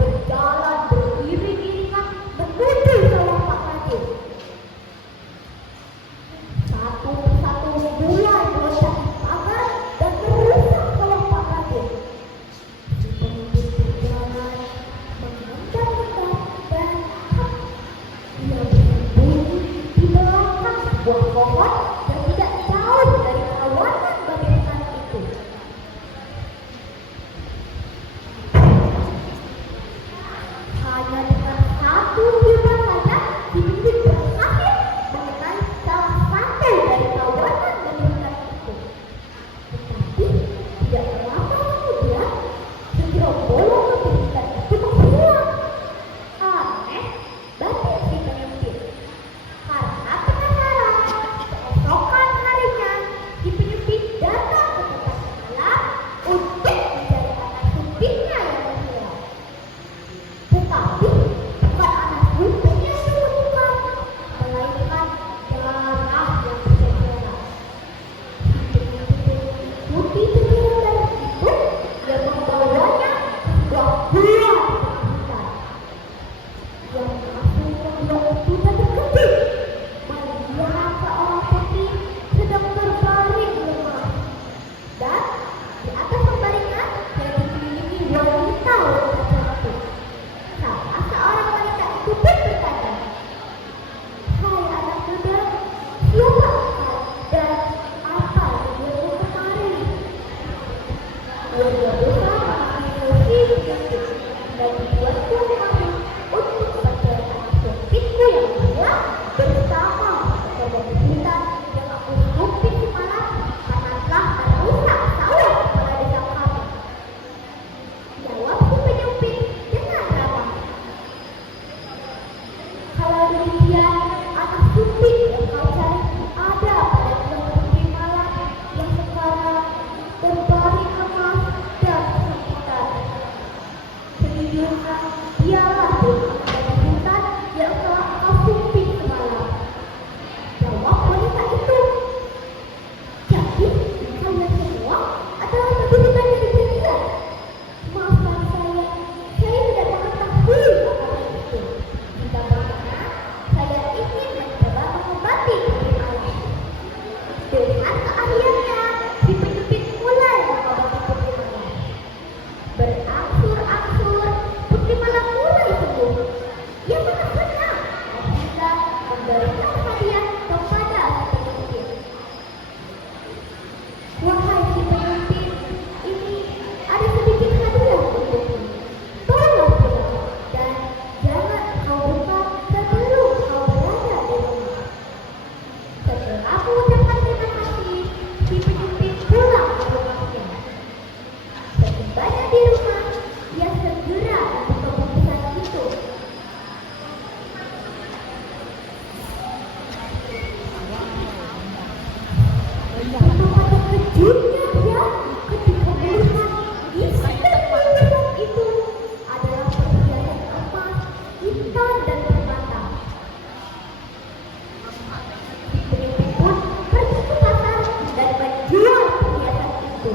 Berjalan beriring-iringan menuju demikian, anak supit yang kau cari ada pada Tuan Putri Malang yang sekarang berbaring lemah dan kesakitan. Sejujurnya, dialah dari hutan yang telah kau supit semalam. Jawab wanita itu. Jadi, kalian semua adalah menderita dari dia. Maafkan saya tidak mengetahui apa itu. Jika bagaimana, saya ingin mencoba mengobati Putri Malang. Dengan keahliannya, si penyupit mulai mengobati Putri Malang. Berangsur-angsur, Putri Malang mulai sembuh. Ia sangat senang dan bisa memberikan hadiah kepada si penyupit. Wahai si penyupit, ini ada sedikit hadiah untukmu. Tolong pulang dan jangan kau buka sebelum kau berada di rumah. Setelah mengucapkan terima kasih, si penyupit pulang ke rumahnya. Setibanya di rumah, ia segera membuka bungkusan itu. Betapa terkejutnya dia ketika melihat isi dari bungkusan itu adalah perhiasan emas, intan, dan permata. Si penyupit pun pergi ke pasar dan menjual perhiasan itu.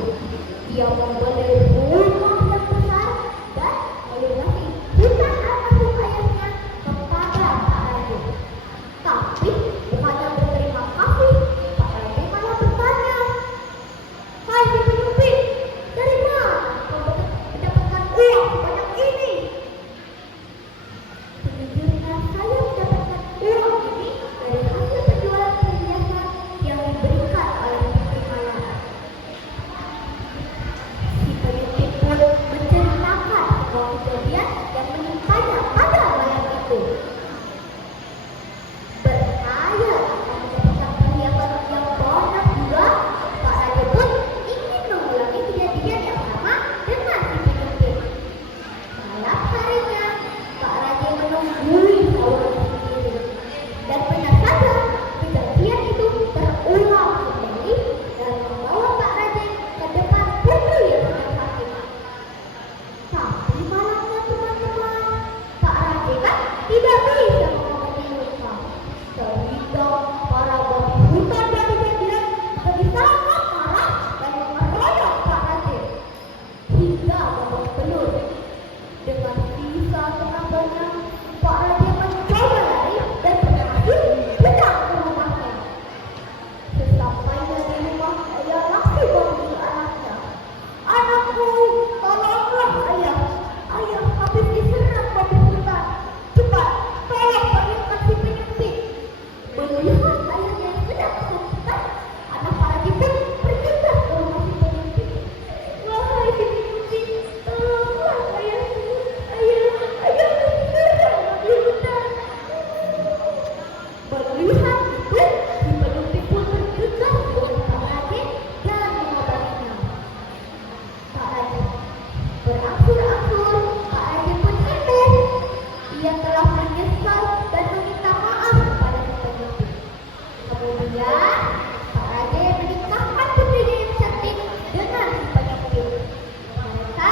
Dia membeli rumah yang besar dan melunasi hutang almarhum ayahnya kepada Pak Raja. Tapi bukannya berterima kasih, Pak Raja malah bertanya, "Hai si penyupit, dari mana kau mendapatkan uang sebanyak ini?" Sejujurnya saya mendapatkan uang ini dari hasil penjualan perhiasan yang diberikan oleh Putri Malang. Si penyupit pun menceritakan semua kejadian yang menimpanya pada malam itu. Berkhayal akan mendapatkan perhiasan yang banyak juga, Pak Raja pun ingin mengulangi kejadian yang sama dengan si penyupit. Malam harinya, Pak Raja menunggui sahur sendiri. Dan benar saja, kejadian itu terulang kembali dan membawa Pak Raja ke depan putri yang sedang sakit. Tapi malangnya teman-teman, Pak Raja kan tidak bisa mengobati luka. Sehingga para babi hutan dan kejadian jadi sangat marah dan mengeroyok Pak Raja hingga babak belur. Dengan sisa tenaganya, Pak Raja mencoba lari dan berhasil pulang ke rumahnya. Sesampainya di rumah, ia langsung memanggil anaknya. "Anakku, tolonglah ayah. Ayah habis diserang babi hutan. Cepat, tolong panggilkan si penyupit." Melihat ayahnya yang sedang kesakitan, anak Pak Raja pun bergegas ke rumah si penyupit. "Wahai si penyupit, tolonglah ayahku. Ayah diserang babi hutan." Melihat itu, si penyupit pun bergegas dengan Pak Raja dan mengobatinya. Pak Raja berangsur-angsur, Pak Raja pun sadar ia telah menyesal dan meminta maaf kepada si penyupit. Kemudian Pak Raja menikahkan putrinya yang cantik dengan si penyupit. Mereka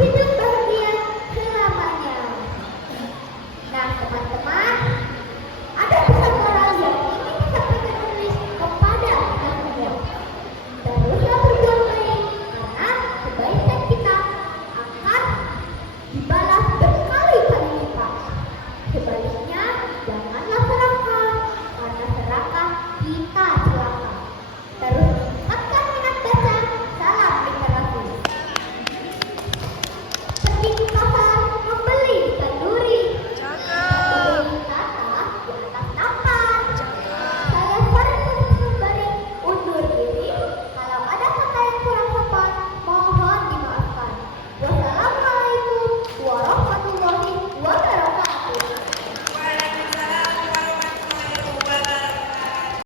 hidup bahagia selamanya. Nah teman-teman,